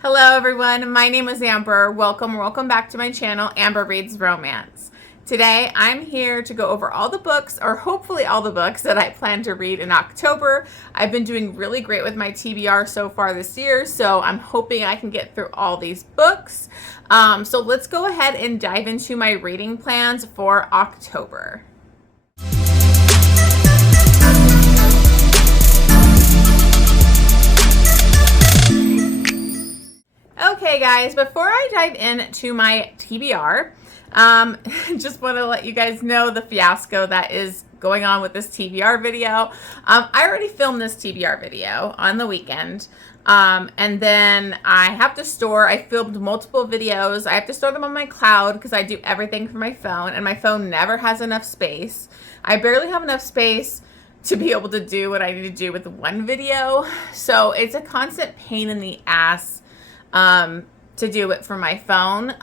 Hello everyone, my name is Amber. Welcome back to my channel, Amber Reads Romance. Today I'm here to go over all the books, or hopefully all the books, that I plan to read in October. I've been doing really great with my TBR so far this year, so I'm hoping I can get through all these books. So let's go ahead and dive into my reading plans for October. Okay guys, before I dive into my TBR, just want to let you guys know the fiasco that is going on with this TBR video. I already filmed this TBR video on the weekend, and then I filmed multiple videos. I have to store them on my cloud because I do everything from my phone, and my phone never has enough space. I barely have enough space to be able to do what I need to do with one video, so it's a constant pain in the ass to do it from my phone,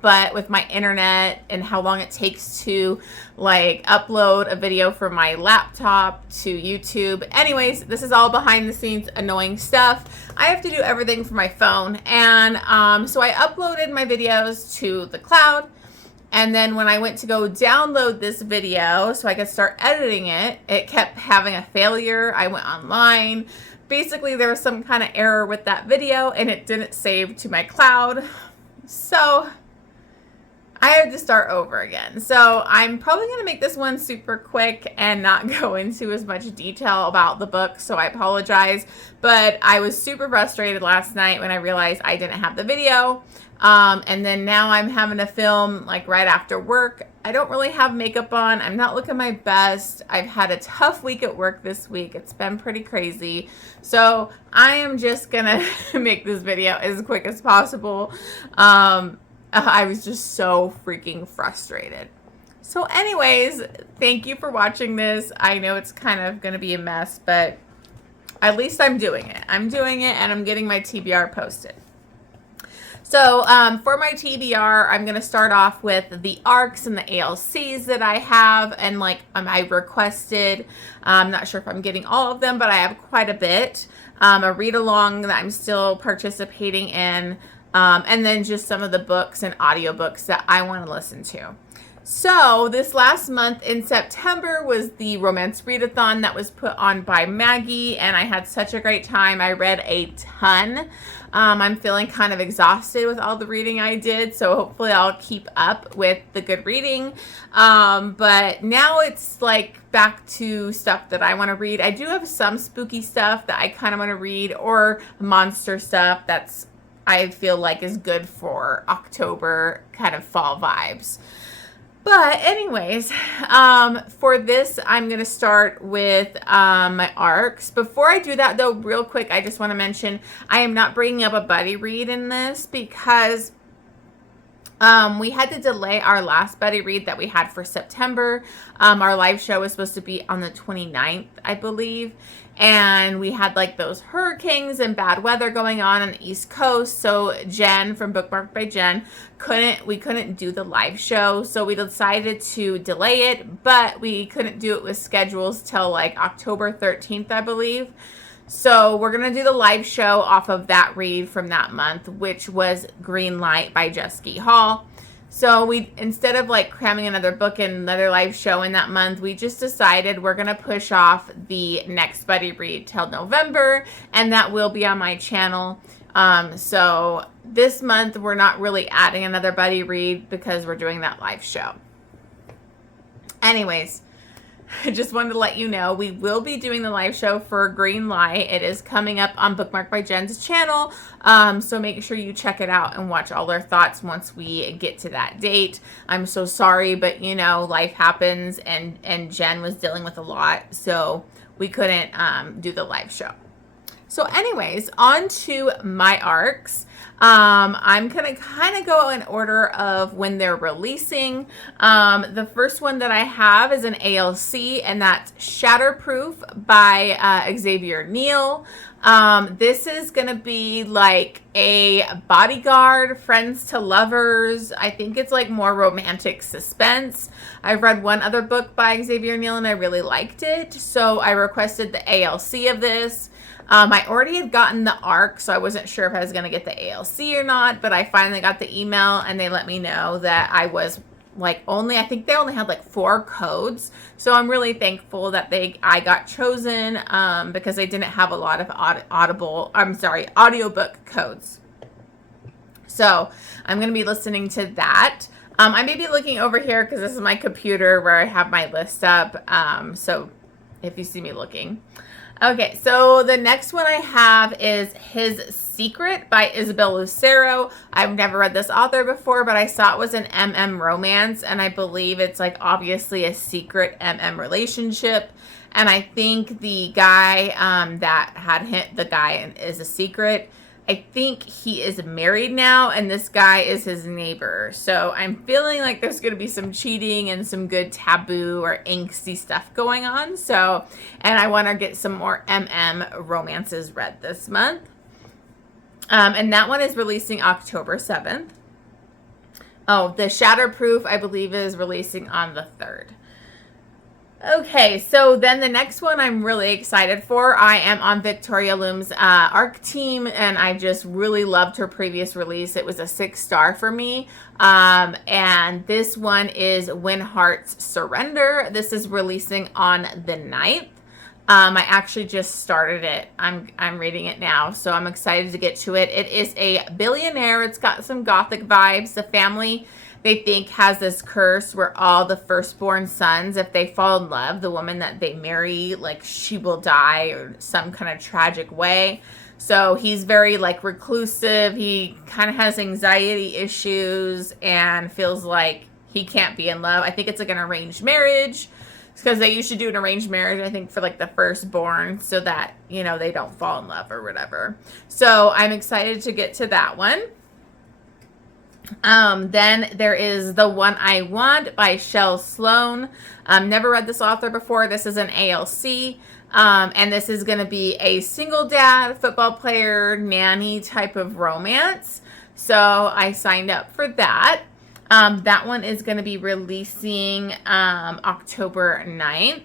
but with my internet and how long it takes to like upload a video from my laptop to YouTube. Anyways, this is all behind the scenes annoying stuff. I have to do everything from my phone, and so I uploaded my videos to the cloud, and then when I went to go download this video so I could start editing it, it kept having a failure. I went online. Basically, there was some kind of error with that video and it didn't save to my cloud. So I had to start over again. So I'm probably going to make this one super quick and not go into as much detail about the book. So I apologize. But I was super frustrated last night when I realized I didn't have the video. And then now I'm having to film like right after work. I don't really have makeup on. I'm not looking my best. I've had a tough week at work this week. It's been pretty crazy. So I am just gonna make this video as quick as possible. I was just so freaking frustrated. So anyways, thank you for watching this. I know it's kind of gonna be a mess, but at least I'm doing it. I'm doing it and I'm getting my TBR posted. So for my TBR, I'm going to start off with the ARCs and the ALCs that I have, and like I requested. I'm not sure if I'm getting all of them, but I have quite a bit. A read-along that I'm still participating in, and then just some of the books and audiobooks that I want to listen to. So this last month in September was the Romance Readathon that was put on by Maggie, and I had such a great time. I read a ton. I'm feeling kind of exhausted with all the reading I did, so hopefully I'll keep up with the good reading. But now it's like back to stuff that I want to read. I do have some spooky stuff that I kind of want to read, or monster stuff that's I feel like is good for October kind of fall vibes. But anyways, for this, I'm going to start with my ARCs. Before I do that, though, real quick, I just want to mention I am not bringing up a buddy read in this because we had to delay our last buddy read that we had for September. Our live show was supposed to be on the 29th, I believe. And we had like those hurricanes and bad weather going on the East Coast. So Jen from Bookmarked by Jen we couldn't do the live show. So we decided to delay it, but we couldn't do it with schedules till like October 13th, I believe. So we're going to do the live show off of that read from that month, which was Green Light by Jesky Hall. So instead of like cramming another book and another live show in that month, we just decided we're going to push off the next buddy read till November, and that will be on my channel. So this month we're not really adding another buddy read because we're doing that live show. Anyways, I just wanted to let you know we will be doing the live show for Green Light. It is coming up on Bookmarked by Jen's channel, so make sure you check it out and watch all our thoughts once we get to that date. I'm so sorry, but you know, life happens, and Jen was dealing with a lot, so we couldn't do the live show. So anyways, on to my ARCs. I'm going to kind of go in order of when they're releasing. The first one that I have is an ALC, and that's Shatterproof by Xavier Neal. This is going to be like a bodyguard, friends to lovers. I think it's like more romantic suspense. I've read one other book by Xavier Neal and I really liked it, so I requested the ALC of this. I already had gotten the ARC, so I wasn't sure if I was going to get the ALC or not, but I finally got the email and they let me know that I was like I think they only had like 4 codes. So I'm really thankful that I got chosen because they didn't have a lot of audiobook codes. So I'm going to be listening to that. I may be looking over here because this is my computer where I have my list up. So if you see me looking. Okay, so the next one I have is His Secret by Isabel Lucero. I've never read this author before, but I saw it was an MM romance, and I believe it's like obviously a secret MM relationship. And I think the guy that had the guy is a secret. I think he is married now, and this guy is his neighbor. So I'm feeling like there's going to be some cheating and some good taboo or angsty stuff going on. So, and I want to get some more MM romances read this month. And that one is releasing October 7th. Oh, the Shatterproof, I believe, is releasing on the 3rd. Okay, so then the next one I'm really excited for. I am on Victoria Loom's ARC team, and I just really loved her previous release. It was a 6-star for me. And this one is When Hearts Surrender. This is releasing on the 9th. I actually just started it. I'm reading it now, so I'm excited to get to it. It is a billionaire. It's got some gothic vibes. The family, they think, has this curse where all the firstborn sons, if they fall in love, the woman that they marry, like, she will die or some kind of tragic way. So he's very like reclusive. He kind of has anxiety issues and feels like he can't be in love. I think it's like an arranged marriage, because they usually do an arranged marriage, I think, for like the firstborn, so that, you know, they don't fall in love or whatever. So I'm excited to get to that one. Then there is The One I Want by Shel Sloan. Never read this author before. This is an ALC. And this is going to be a single dad, football player, nanny type of romance. So I signed up for that. That one is going to be releasing October 9th.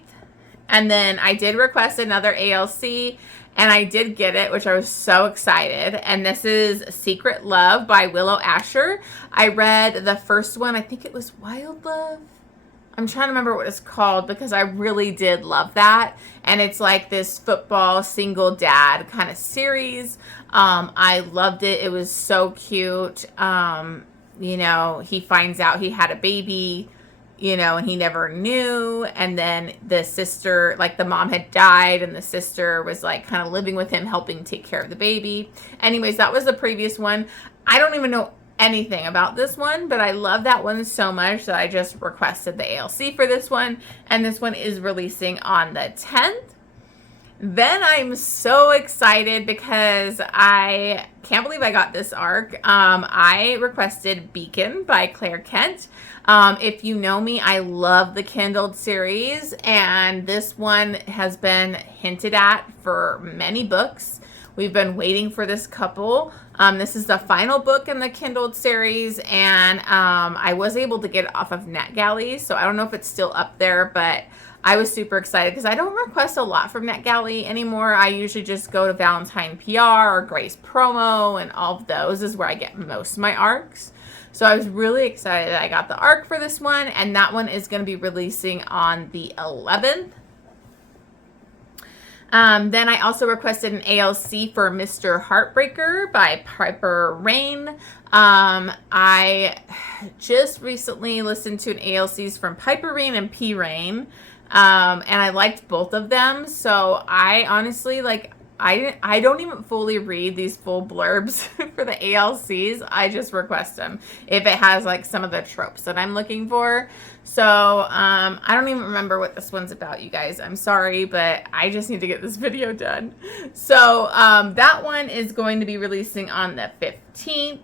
And then I did request another ALC, and I did get it, which I was so excited. And this is Secret Love by Willow Asher. I read the first one. I think it was Wild Love. I'm trying to remember what it's called because I really did love that. And it's like this football single dad kind of series. I loved it. It was so cute. You know, he finds out he had a baby, you know, and he never knew. And then the sister, like the mom had died, and the sister was like kind of living with him, helping take care of the baby. Anyways, that was the previous one. I don't even know anything about this one, but I love that one so much that I just requested the ALC for this one. And this one is releasing on the 10th. Then I'm so excited because I can't believe I got this ARC. I requested Beacon by Claire Kent. If you know me, I love the Kindled series, and this one has been hinted at for many books. We've been waiting for this couple. This is the final book in the Kindled series, and I was able to get it off of NetGalley, so I don't know if it's still up there, but I was super excited because I don't request a lot from NetGalley anymore. I usually just go to Valentine PR or Grace Promo, and all of those is where I get most of my ARCs. So I was really excited that I got the ARC for this one, and that one is going to be releasing on the 11th. Then I also requested an ALC for Mr. Heartbreaker by Piper Rain. I just recently listened to an ALCs from Piper Rain and P Rain. And I liked both of them. So I honestly, like, I don't even fully read these full blurbs for the ALCs. I just request them if it has like some of the tropes that I'm looking for. So I don't even remember what this one's about, you guys. I'm sorry, but I just need to get this video done. So that one is going to be releasing on the 15th.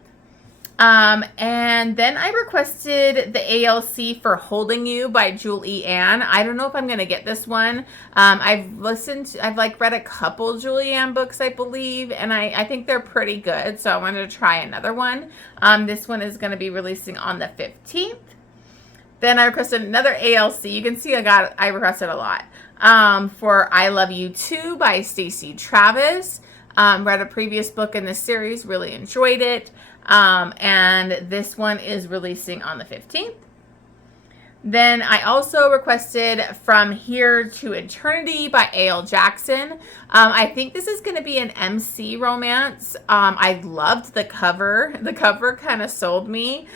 And then I requested the ALC for Holding You by Julie Ann. I don't know if I'm going to get this one. I've read a couple Julie Ann books, I believe, and I think they're pretty good. So I wanted to try another one. This one is going to be releasing on the 15th. Then I requested another ALC. You can see I requested a lot. for I Love You Too by Stacey Travis. Read a previous book in this series, really enjoyed it. And this one is releasing on the 15th. Then I also requested From Here to Eternity by A.L. Jackson. I think this is going to be an MC romance. I loved the cover. The cover kind of sold me.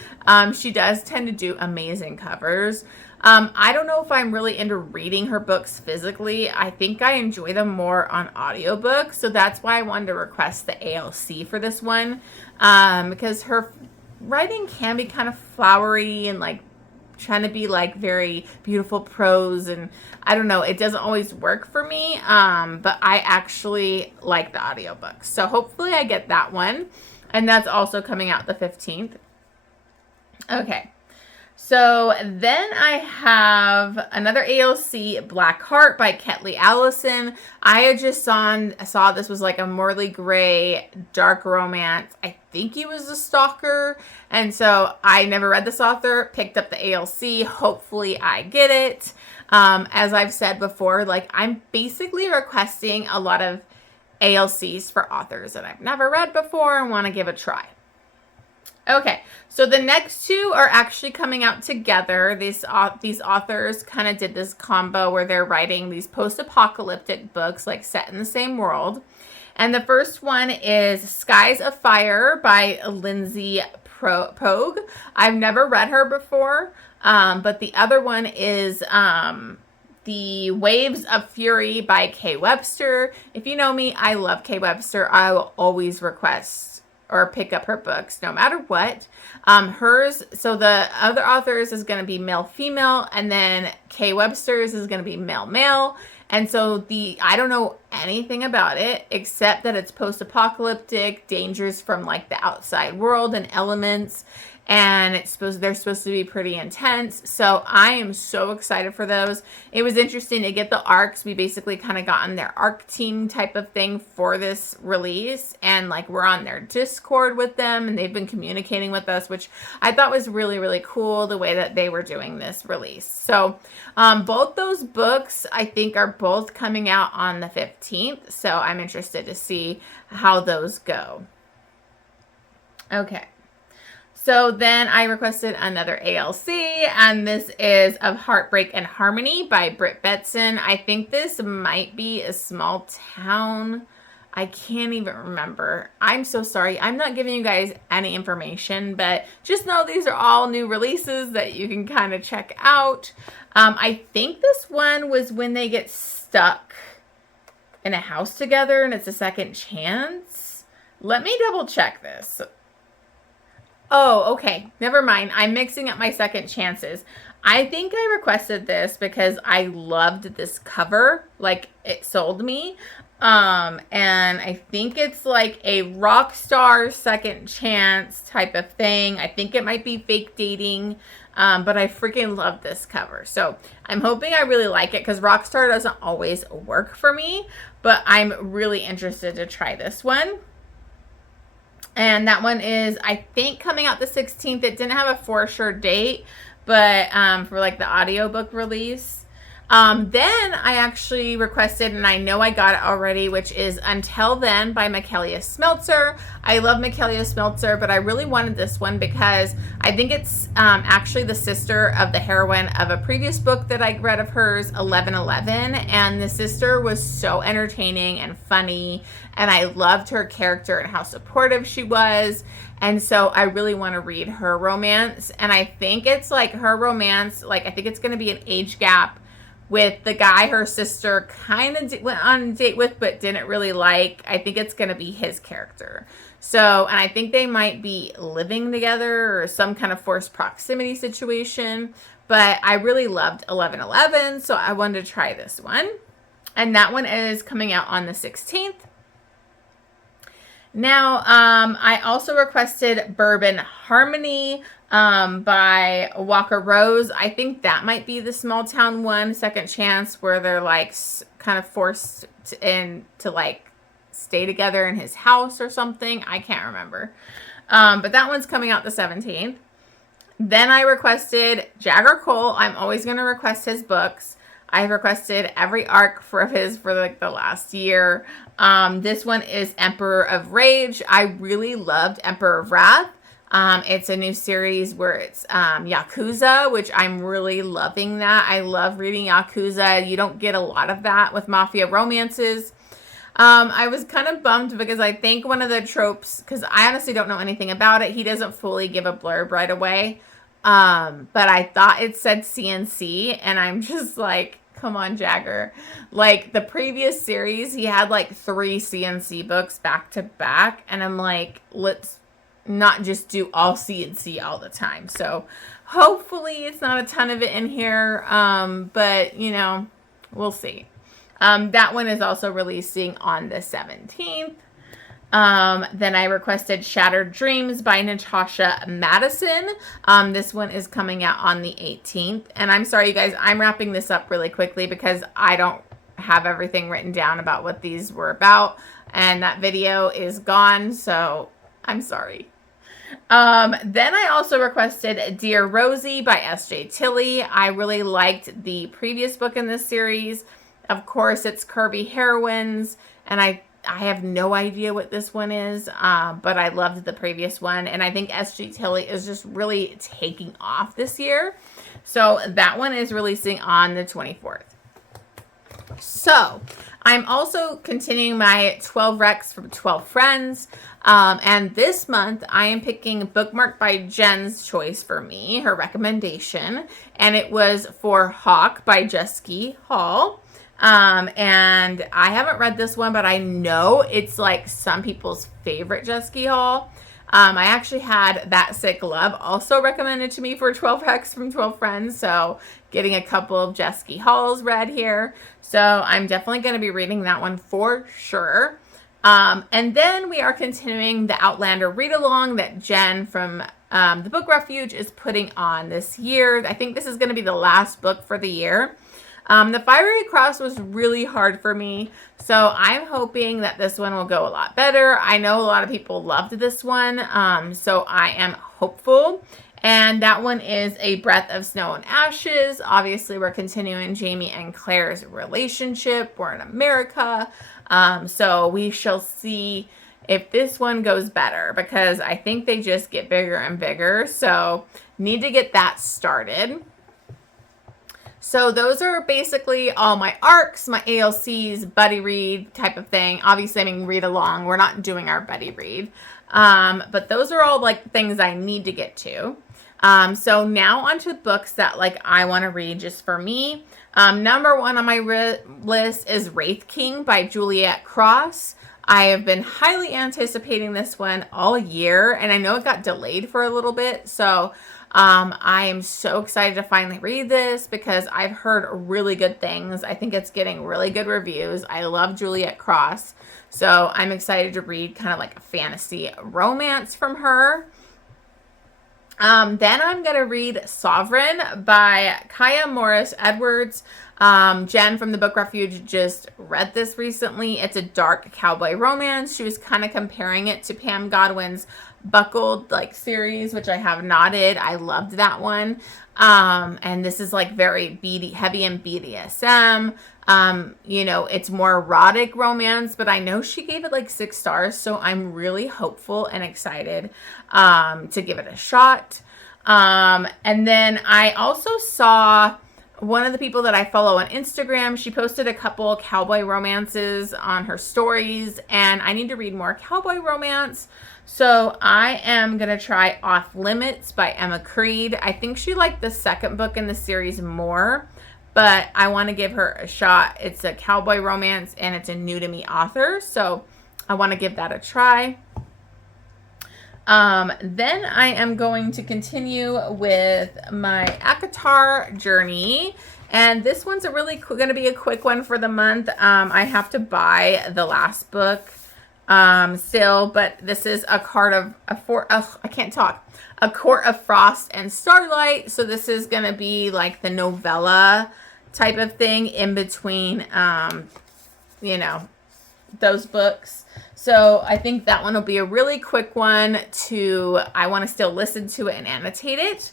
She does tend to do amazing covers. I don't know if I'm really into reading her books physically. I think I enjoy them more on audiobooks. So that's why I wanted to request the ALC for this one. Because her writing can be kind of flowery and like trying to be like very beautiful prose, and I don't know, it doesn't always work for me, but I actually like the audiobook, so hopefully I get that one, and that's also coming out the 15th. Okay, so then I have another ALC, Black Heart by Ketley Allison. I had just saw this was like a Morley Gray dark romance. I think he was a stalker, and so I never read this author, picked up the ALC. Hopefully I get it. As I've said before, like I'm basically requesting a lot of ALCs for authors that I've never read before and want to give a try. Okay, so the next two are actually coming out together. These authors kind of did this combo where they're writing these post-apocalyptic books like set in the same world. And the first one is Skies of Fire by Lindsay Pogue. I've never read her before, but the other one is The Waves of Fury by Kay Webster. If you know me, I love Kay Webster. I will always request or pick up her books no matter what. Hers, so the other authors is going to be male female, and then Kay Webster's is going to be male male. And so I don't know anything about it except that it's post-apocalyptic, dangers from like the outside world and elements, and they're supposed to be pretty intense. So I am so excited for those. It was interesting to get the arcs. We basically kind of gotten their arc team type of thing for this release, and like we're on their Discord with them, and they've been communicating with us, which I thought was really, really cool the way that they were doing this release. So both those books I think are both coming out on the 15th, so I'm interested to see how those go. Okay. So then I requested another ALC, and this is Of Heartbreak and Harmony by Britt Betson. I think this might be a small town. I can't even remember. I'm so sorry. I'm not giving you guys any information, but just know these are all new releases that you can kind of check out. I think this one was when they get stuck in a house together and it's a second chance. Let me double check this. Oh, okay. Never mind. I'm mixing up my second chances. I think I requested this because I loved this cover. Like, it sold me. And I think it's like a rock star second chance type of thing. I think it might be fake dating. But I freaking love this cover. So I'm hoping I really like it because Rockstar doesn't always work for me. But I'm really interested to try this one. And that one is, I think, coming out the 16th. It didn't have a for sure date, but for like the audiobook release. Then I actually requested, and I know I got it already, which is Until Then by Michaelia Smeltzer. I love Michaelia Smeltzer, but I really wanted this one because I think it's actually the sister of the heroine of a previous book that I read of hers, 1111. And the sister was so entertaining and funny, and I loved her character and how supportive she was. And so I really want to read her romance. And I think it's like her romance, like I think it's going to be an age gap with the guy her sister kind of went on a date with but didn't really like. I think it's going to be his character. So, and I think they might be living together or some kind of forced proximity situation. But I really loved 1111, so I wanted to try this one. And that one is coming out on the 16th. Now, I also requested Bourbon Harmony by Walker Rose. I think that might be the small town one, second chance, where they're like kind of forced to like stay together in his house or something. I can't remember. But that one's coming out the 17th. Then I requested Jagger Cole. I'm always going to request his books. I've requested every arc for his for like the last year. This one is Emperor of Rage. I really loved Emperor of Wrath. It's a new series where it's Yakuza, which I'm really loving that. I love reading Yakuza. You don't get a lot of that with mafia romances. I was kind of bummed because I think one of the tropes, because I honestly don't know anything about it, he doesn't fully give a blurb right away. But I thought it said CNC, and I'm just like, come on, Jagger. Like, the previous series, he had like 3 CNC books back to back, and I'm like, let's not just do all CNC all the time. So hopefully it's not a ton of it in here, but you know, we'll see. That one is also releasing on the 17th. Then I requested Shattered Dreams by Natasha Madison. This one is coming out on the 18th. And I'm sorry, you guys, I'm wrapping this up really quickly because I don't have everything written down about what these were about. And that video is gone, so I'm sorry. Then I also requested Dear Rosie by S.J. Tilley. I really liked the previous book in this series. Of course, it's Curvy Heroines, and I have no idea what this one is, but I loved the previous one, and I think S.J. Tilley is just really taking off this year. So that one is releasing on the 24th. So I'm also continuing my 12 recs from 12 friends. And this month I am picking Bookmark by Jen's choice for me, her recommendation. And it was For Hawk by Jeske Hall. And I haven't read this one, but I know it's like some people's favorite Jeske Hall. I actually had That Sick Love also recommended to me for 12 recs from 12 friends. So getting a couple of Jeske Halls read here. So I'm definitely going to be reading that one for sure. And then we are continuing the Outlander read-along that Jen from the Book Refuge is putting on this year. I think this is going to be the last book for the year. The Fiery Cross was really hard for me, so I'm hoping that this one will go a lot better. I know a lot of people loved this one, so I am hopeful. And that one is A Breath of Snow and Ashes. Obviously, we're continuing Jamie and Claire's relationship. We're in America, so we shall see if this one goes better, because I think they just get bigger and bigger, so need to get that started. So those are basically all my arcs, my ALCs, buddy read type of thing. Obviously, I mean, read along. We're not doing our buddy read. But those are all like things I need to get to. So now onto books that like I want to read just for me. Number 1 on my list is Wraith King by Juliet Cross. I have been highly anticipating this one all year, and I know it got delayed for a little bit. So I am so excited to finally read this because I've heard really good things. I think it's getting really good reviews. I love Juliet Cross. So I'm excited to read kind of like a fantasy romance from her. Then I'm going to read Sovereign by Kaya Morris Edwards. Jen from the Book Refuge just read this recently. It's a dark cowboy romance. She was kind of comparing it to Pam Godwin's Buckled like series, which I have noted. I loved that one. And this is like very heavy in BDSM. You know, it's more erotic romance, but I know she gave it like 6 stars. So I'm really hopeful and excited, to give it a shot. And then I also saw one of the people that I follow on Instagram. She posted a couple cowboy romances on her stories, and I need to read more cowboy romance. So I am going to try Off Limits by Emma Creed. I think she liked the second book in the series more, but I want to give her a shot. It's a cowboy romance, and it's a new to me author, so I want to give that a try. Then I am going to continue with my ACOTAR journey, and this one's going to be a quick one for the month. I have to buy the last book still, but this is A Court of Frost and Starlight. So this is going to be like the novella type of thing in between, you know, those books. So I think that one will be a really quick one I want to still listen to it and annotate it.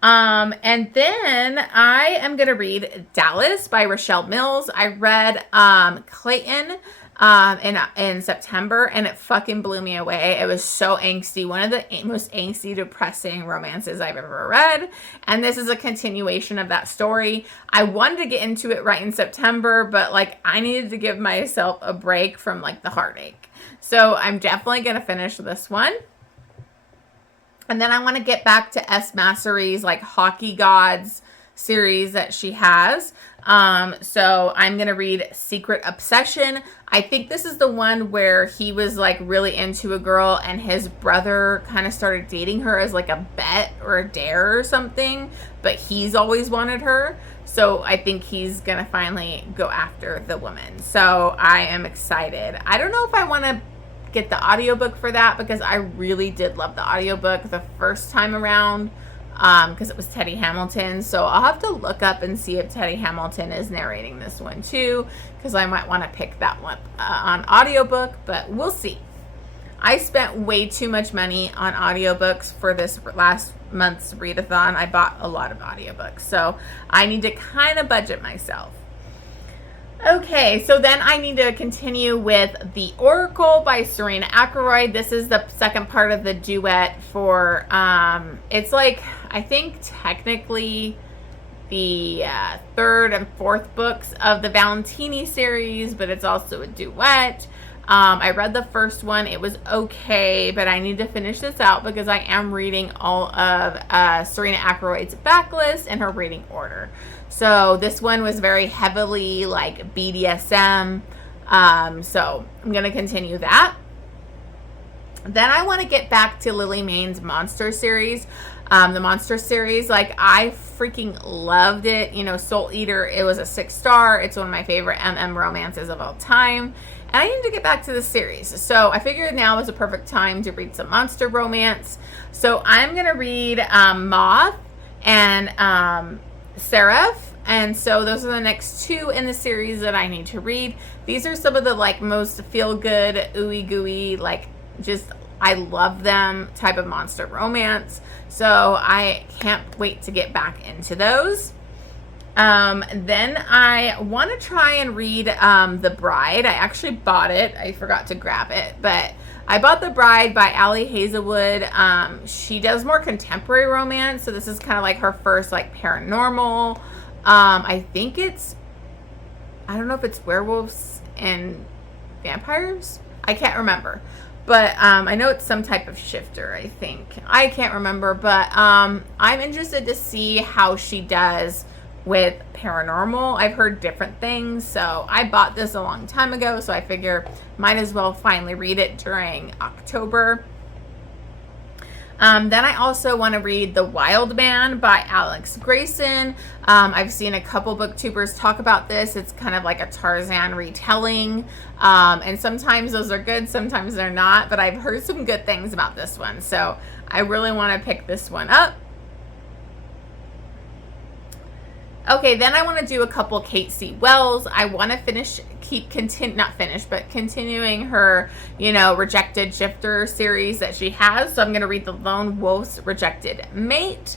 And then I am going to read Dallas by Rochelle Mills. I read Clayton in September, and it fucking blew me away. It was so angsty. One of the most angsty, depressing romances I've ever read. And this is a continuation of that story. I wanted to get into it right in September, but like I needed to give myself a break from like the heartache. So I'm definitely going to finish this one. And then I want to get back to S. Massery's like Hockey Gods series that she has. So I'm going to read Secret Obsession. I think this is the one where he was like really into a girl and his brother kind of started dating her as like a bet or a dare or something, but he's always wanted her. So I think he's going to finally go after the woman. So I am excited. I don't know if I want to get the audiobook for that because I really did love the audiobook the first time around because it was Teddy Hamilton. So I'll have to look up and see if Teddy Hamilton is narrating this one too, because I might want to pick that one on audiobook, but we'll see. I spent way too much money on audiobooks for this last month's readathon. I bought a lot of audiobooks, so I need to kind of budget myself. Okay, so then I need to continue with The Oracle by Serena Ackroyd. This is the second part of the duet for, it's like, I think technically the third and fourth books of the Valentini series, but it's also a duet. I read the first one. It was okay, but I need to finish this out because I am reading all of Serena Ackroyd's backlist in her reading order. So this one was very heavily like BDSM. So I'm going to continue that. Then I want to get back to Lily Mayne's Monster series. The Monster series, like I freaking loved it. You know, Soul Eater, it was a 6-star. It's one of my favorite MM romances of all time. And I need to get back to the series. So I figured now is a perfect time to read some monster romance. So I'm going to read Moth and Seraph. And so those are the next two in the series that I need to read. These are some of the like most feel good, ooey gooey, like just I love them type of monster romance. So I can't wait to get back into those. Then I want to try and read The Bride. I actually bought it. I forgot to grab it, but I bought The Bride by Ali Hazelwood. She does more contemporary romance, so this is kind of like her first like paranormal. I think it's, I don't know if it's werewolves and vampires. I can't remember. But I know it's some type of shifter, I think. I can't remember, but I'm interested to see how she does with paranormal. I've heard different things, so I bought this a long time ago, so I figure might as well finally read it during October. Then I also want to read The Wild Man by Alex Grayson. I've seen a couple booktubers talk about this. It's kind of like a Tarzan retelling. And sometimes those are good, sometimes they're not. But I've heard some good things about this one. So I really want to pick this one up. Okay, then I want to do a couple Kate C. Wells. I want to continuing her, you know, Rejected Shifter series that she has. So I'm going to read The Lone Wolf's Rejected Mate.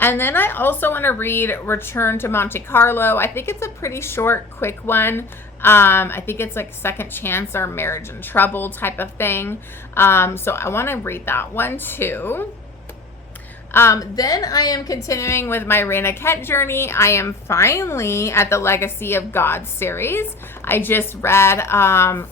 And then I also want to read Return to Monte Carlo. I think it's a pretty short, quick one. I think it's like Second Chance or Marriage in Trouble type of thing. So I want to read that one too. Then I am continuing with my Raina Kent journey. I am finally at the Legacy of God series. I just read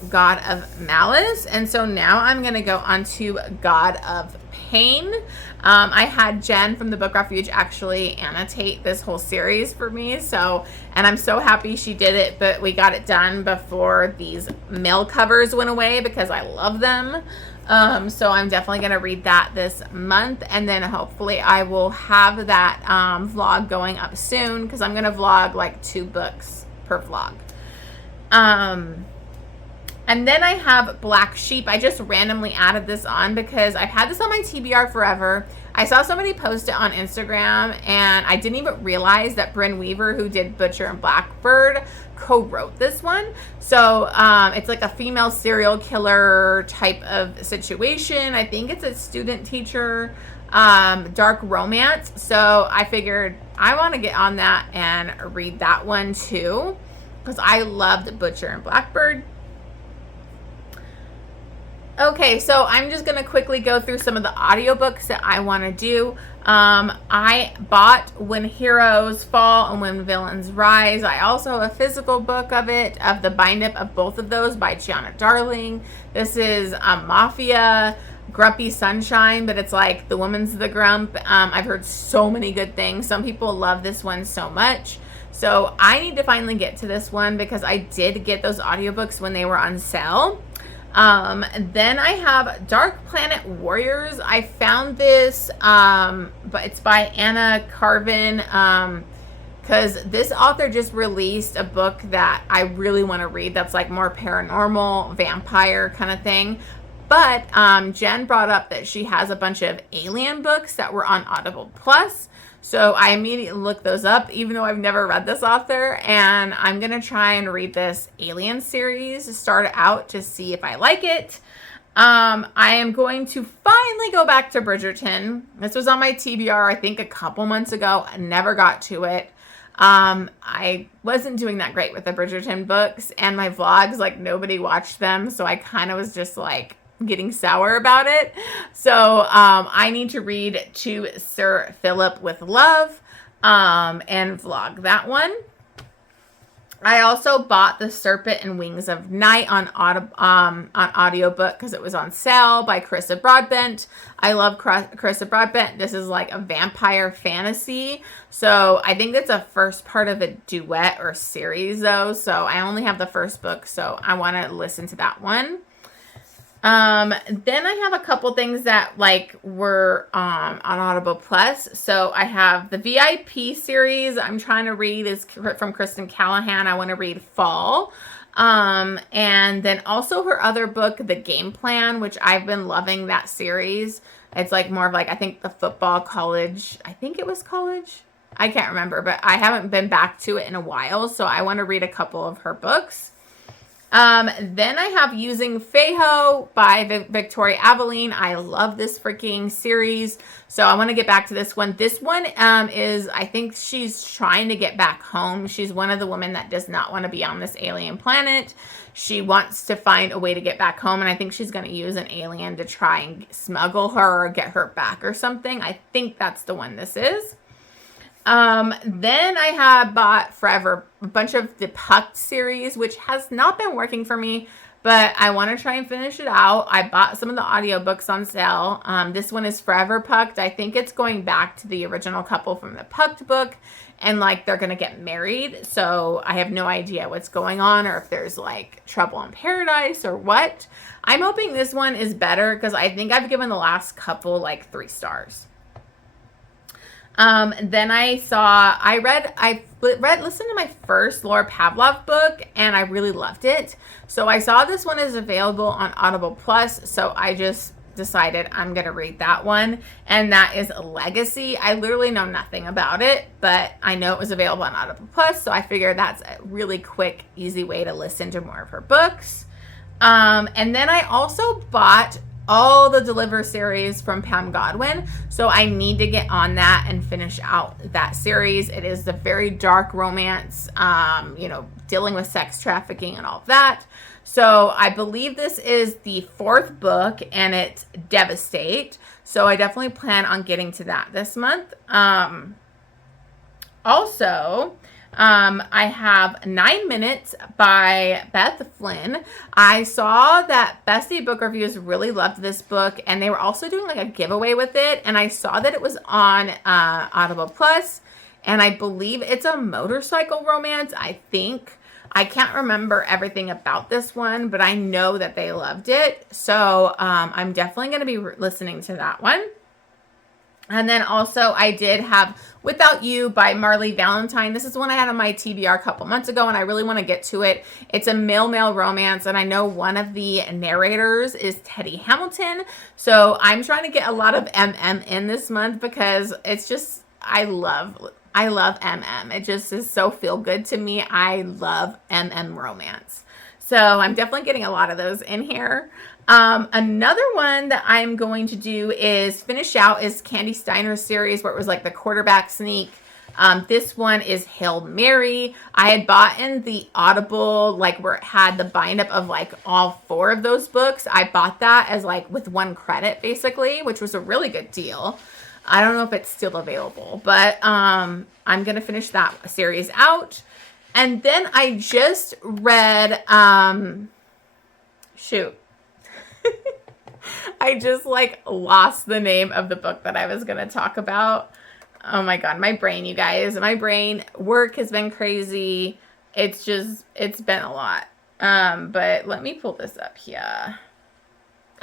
God of Malice, and so now I'm going to go on to God of Pain. I had Jen from the Book Refuge actually annotate this whole series for me, and I'm so happy she did it, but we got it done before these mail covers went away because I love them. So I'm definitely going to read that this month, and then hopefully I will have that vlog going up soon because I'm going to vlog like 2 books per vlog. And then I have Black Sheep. I just randomly added this on because I've had this on my TBR forever. I saw somebody post it on Instagram, and I didn't even realize that Brynn Weaver, who did Butcher and Blackbird, co-wrote this one. So it's like a female serial killer type of situation. I think it's a student teacher dark romance. So I figured I want to get on that and read that one too, because I loved Butcher and Blackbird. Okay, so I'm just going to quickly go through some of the audiobooks that I want to do. I bought When Heroes Fall and When Villains Rise. I also have a physical book of it, of the bind-up of both of those by Gianna Darling. This is Mafia, Grumpy Sunshine, but it's like The Woman's the Grump. I've heard so many good things. Some people love this one so much. So I need to finally get to this one because I did get those audiobooks when they were on sale. Then I have Dark Planet Warriors. I found this, but it's by Anna Carvin, because this author just released a book that I really want to read that's like more paranormal, vampire kind of thing. But Jen brought up that she has a bunch of alien books that were on Audible Plus. So I immediately looked those up, even though I've never read this author, and I'm going to try and read this Alien series, start it out to see if I like it. I am going to finally go back to Bridgerton. This was on my TBR, I think a couple months ago. I never got to it. I wasn't doing that great with the Bridgerton books, and my vlogs, like nobody watched them, so I kind of was just like getting sour about it. So I need to read To Sir Philip with Love and vlog that one. I also bought The Serpent and Wings of Night on audiobook because it was on sale by Carissa Broadbent. I love Carissa Broadbent. This is like a vampire fantasy. So I think it's a first part of a duet or series though. So I only have the first book, so I want to listen to that one. Then I have a couple things that like were on Audible Plus. So I have the VIP series I'm trying to read is from Kristen Callahan. I want to read Fall. And then also her other book, The Game Plan, which I've been loving that series. It's like more of like, I think the football college, I think it was college. I can't remember, but I haven't been back to it in a while. So I want to read a couple of her books. Then I have Using Feiho by Victoria Aveline. I love this freaking series. So I want to get back to this one. This one is, I think she's trying to get back home. She's one of the women that does not want to be on this alien planet. She wants to find a way to get back home. And I think she's going to use an alien to try and smuggle her or get her back or something. I think that's the one this is. Then I have bought forever a bunch of the Pucked series, which has not been working for me, but I want to try and finish it out. I bought some of the audiobooks on sale. This one is Forever Pucked. I think it's going back to the original couple from the Pucked book, and like they're going to get married. So I have no idea what's going on or if there's like trouble in paradise or what. I'm hoping this one is better because I think I've given the last couple like 3 stars. Then I listened to my first Laura Pavlov book and I really loved it. So I saw this one is available on Audible Plus. So I just decided I'm going to read that one. And that is Legacy. I literally know nothing about it, but I know it was available on Audible Plus. So I figured that's a really quick, easy way to listen to more of her books. And then I also bought all the Deliver series from Pam Godwin. So I need to get on that and finish out that series. It is the very dark romance, dealing with sex trafficking and all of that. So I believe this is the 4th book and it's Devastate. So I definitely plan on getting to that this month. I have 9 Minutes by Beth Flynn. I saw that Bestie Book Reviews really loved this book, and they were also doing like a giveaway with it, and I saw that it was on Audible Plus, and I believe it's a motorcycle romance, I think. I can't remember everything about this one, but I know that they loved it, so I'm definitely going to be listening to that one. And then also I did have Without You by Marley Valentine. This is one I had on my TBR a couple months ago, and I really want to get to it. It's a male-male romance, and I know one of the narrators is Teddy Hamilton. So I'm trying to get a lot of MM in this month because it's just, I love MM. It just is so feel good to me. I love MM romance. So I'm definitely getting a lot of those in here. Another one that I'm going to do is finish out is Candy Steiner's series where it was like the quarterback sneak. This one is Hail Mary. I had bought in the Audible, like where it had the bind up of like all 4 of those books. I bought that as like with 1 credit basically, which was a really good deal. I don't know if it's still available, but I'm going to finish that series out. And then I just read, shoot. I just like lost the name of the book that I was going to talk about. Oh my God, my brain, you guys, my brain, work has been crazy. It's been a lot. But let me pull this up here.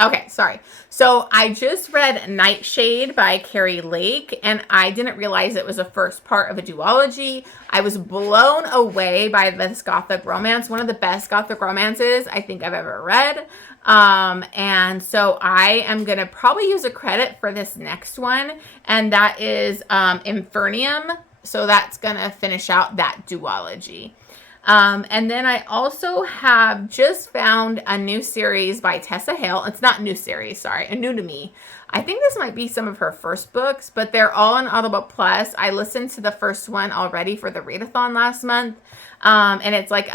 Okay, sorry. So I just read Nightshade by Carrie Lake, and I didn't realize it was a first part of a duology. I was blown away by this gothic romance, one of the best gothic romances I think I've ever read. And so I am going to probably use a credit for this next one, and that is Infernium. So that's going to finish out that duology. And then I also have just found a new series by Tessa Hale. It's not a new series, sorry, a new to me. I think this might be some of her first books, but they're all on Audible Plus. I listened to the first one already for the readathon last month. And it's like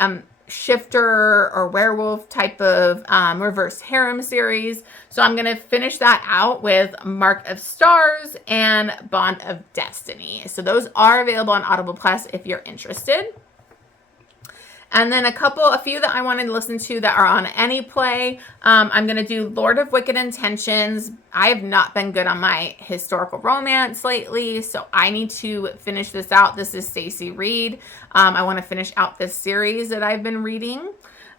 shifter or werewolf type of reverse harem series. So I'm going to finish that out with Mark of Stars and Bond of Destiny. So those are available on Audible Plus if you're interested. And then a few that I wanted to listen to that are on AnyPlay. I'm going to do Lord of Wicked Intentions. I have not been good on my historical romance lately, so I need to finish this out. This is Stacey Reed. I want to finish out this series that I've been reading.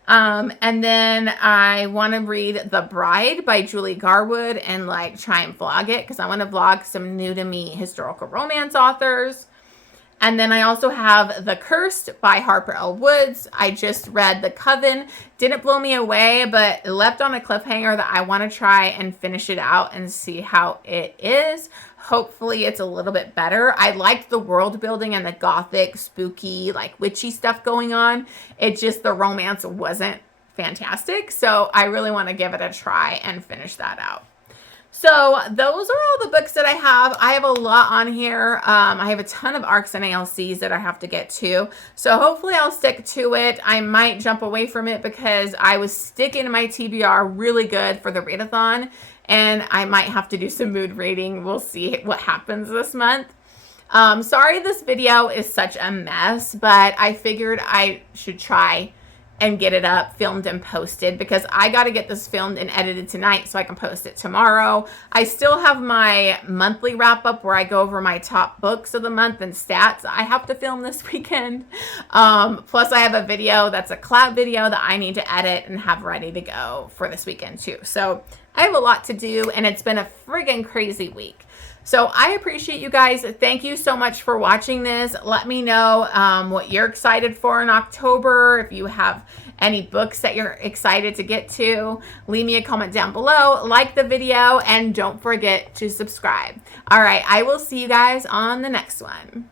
And then I want to read The Bride by Julie Garwood and like try and vlog it because I want to vlog some new to me historical romance authors. And then I also have The Cursed by Harper L. Woods. I just read The Coven. Didn't blow me away, but it left on a cliffhanger that I want to try and finish it out and see how it is. Hopefully it's a little bit better. I liked the world building and the gothic, spooky, like witchy stuff going on. It just, the romance wasn't fantastic. So I really want to give it a try and finish that out. So those are all the books that I have. I have a lot on here. I have a ton of ARCs and ALCs that I have to get to. So hopefully I'll stick to it. I might jump away from it because I was sticking to my TBR really good for the readathon. And I might have to do some mood reading. We'll see what happens this month. Sorry this video is such a mess, but I figured I should try and get it up, filmed and posted because I got to get this filmed and edited tonight so I can post it tomorrow. I still have my monthly wrap up where I go over my top books of the month and stats I have to film this weekend. Plus I have a video that's a collab video that I need to edit and have ready to go for this weekend too. So I have a lot to do and it's been a friggin' crazy week. So I appreciate you guys. Thank you so much for watching this. Let me know what you're excited for in October. If you have any books that you're excited to get to, leave me a comment down below, like the video, and don't forget to subscribe. All right, I will see you guys on the next one.